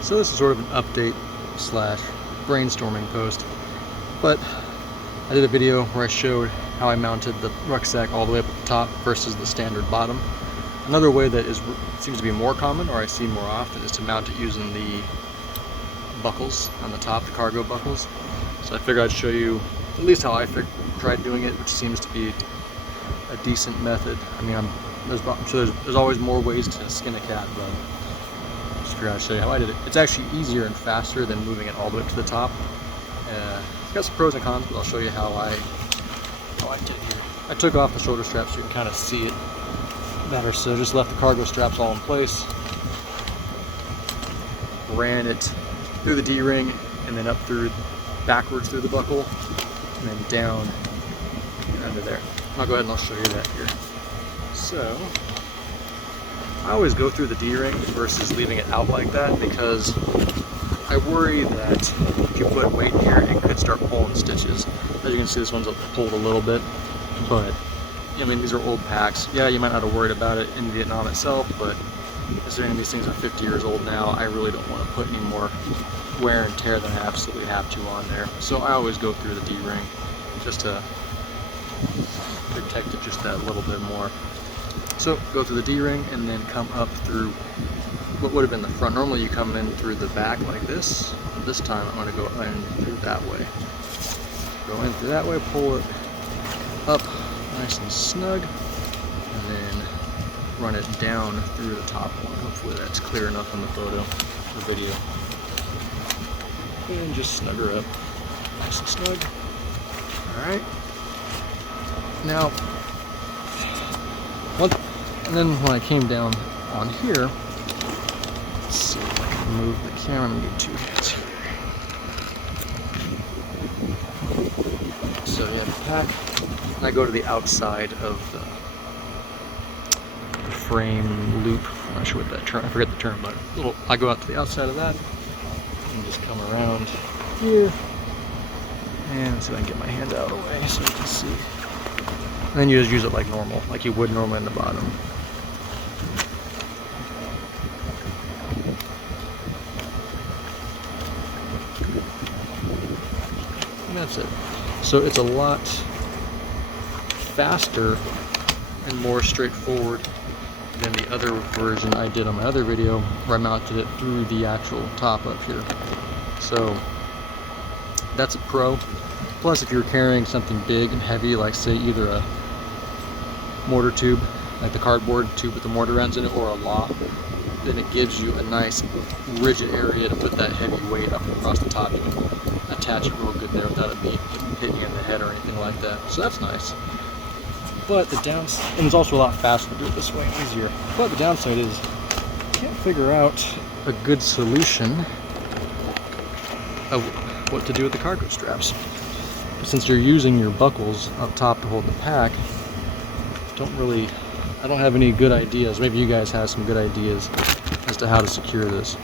So this is sort of an update slash brainstorming post, but I did a video where I showed how I mounted the rucksack all the way up at the top versus the standard bottom. Another way that seems to be more common, or I see more often, is to mount it using the buckles on the top, the cargo buckles. So I figured I'd show you at least how I tried doing it, which seems to be a decent method. I mean, I'm sure there's always more ways to skin a cat, but I just figured I'd show you how I did it. It's actually easier and faster than moving it all the way up to the top. It's got some pros and cons, but I'll show you how I did here. I took off the shoulder straps so you can kind of see it better. So just left the cargo straps all in place, ran it through the D-ring and then up backwards through the buckle and then down under there. I'll go ahead and I'll show you that here. So I always go through the D-ring versus leaving it out like that, because I worry that if you put weight here, it could start pulling stitches. As you can see, this one's pulled a little bit, but I mean, these are old packs. Yeah, you might not have worried about it in Vietnam itself, but considering these things are 50 years old now, I really don't want to put any more wear and tear than I absolutely have to on there. So I always go through the D-ring just to protect it just that little bit more. So go through the D-ring and then come up through what would have been the front. Normally you come in through the back like this. This time I'm going to go in through that way. Go in through that way, pull it up nice and snug, and then run it down through the top one. Hopefully that's clear enough in the photo or video. And just snug her up. Nice and snug. Alright. Now, and then when I came down on here, let's see if I can move the camera. I'm going to need 2 hands here. So you have the pack, and I go to the outside of the frame loop. I'm not sure what that term, I forget the term, but I go out to the outside of that and just come around here. And so I can get my hand out of the way so you can see. And then you just use it like normal, like you would normally in the bottom. And that's it. So it's a lot faster and more straightforward than the other version I did on my other video, where I mounted it through the actual top up here. So that's a pro. Plus, if you're carrying something big and heavy, like say either a mortar tube, like the cardboard tube with the mortar ends in it, or a law, then it gives you a nice rigid area to put that heavy weight up across the top. You can attach it real good there without it hitting you in the head or anything like that. So that's nice. But the downside, and it's also a lot faster to do it this way, easier. But the downside is, I can't figure out a good solution of what to do with the cargo straps. Since you're using your buckles up top to hold the pack, I don't have any good ideas. Maybe you guys have some good ideas as to how to secure this.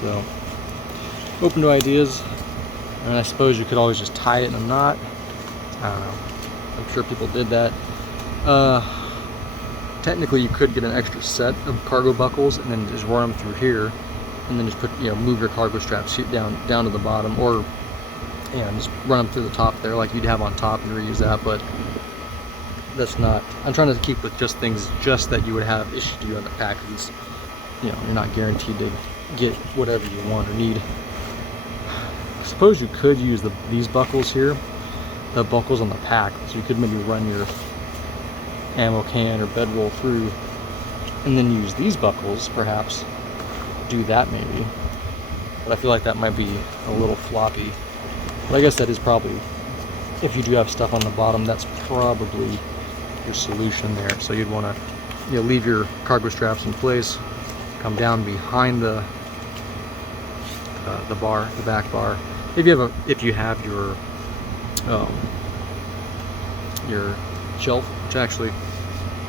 So, open to ideas. I mean, I suppose you could always just tie it in a knot. I don't know. I'm sure people did that. Technically, you could get an extra set of cargo buckles and then just run them through here, and then just move your cargo straps down to the bottom, or just run them through the top there like you'd have on top and reuse that. But that's not. I'm trying to keep with just things that you would have issued to you on the pack. Because, you're not guaranteed to get whatever you want or need. I suppose you could use these buckles here, the buckles on the pack, so you could maybe run your ammo can or bedroll through, and then use these buckles, perhaps. Do that maybe. But I feel like that might be a little floppy. But I guess that is probably, if you do have stuff on the bottom, that's probably your solution there. So you'd want to leave your cargo straps in place, come down behind the back bar. If you have your shelf, which actually,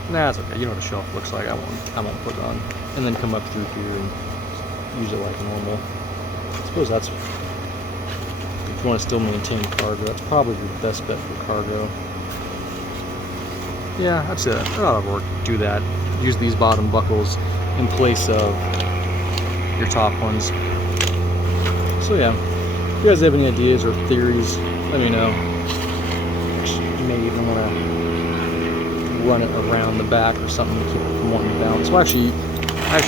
it's okay. You know what a shelf looks like. I won't put it on. And then come up through here and use it like normal. I suppose that's, if you want to still maintain cargo, that's probably the best bet for cargo. Yeah, that's it. That ought to work. Do that. Use these bottom buckles in place of your top ones. So yeah, if you guys have any ideas or theories, let me know. You may even want to run it around the back or something to keep it from wanting to bounce. Well, actually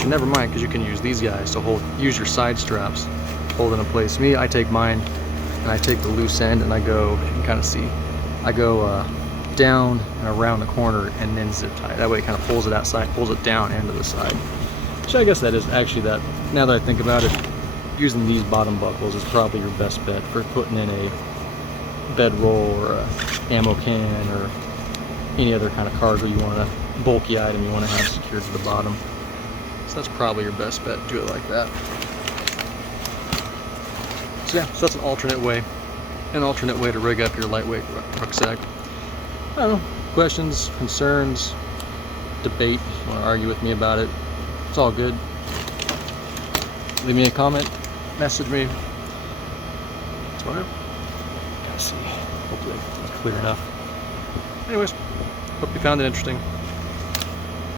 never mind, because you can use these guys to use your side straps, hold it in place. Me, I take mine and I take the loose end and I go, you can kind of see, I go down and around the corner and then zip tie. That way it kind of pulls it outside, pulls it down and to the side. So I guess that is actually that, now that I think about it, using these bottom buckles is probably your best bet for putting in a bedroll or a ammo can or any other kind of cargo you want, a bulky item you want to have secured to the bottom. So that's probably your best bet, do it like that. So yeah, so that's an alternate way to rig up your lightweight rucksack. I don't know, questions, concerns, debate, if you want to argue with me about it, it's all good. Leave me a comment, message me. It's whatever. Gotta see. Hopefully it's clear enough. Anyways, hope you found it interesting.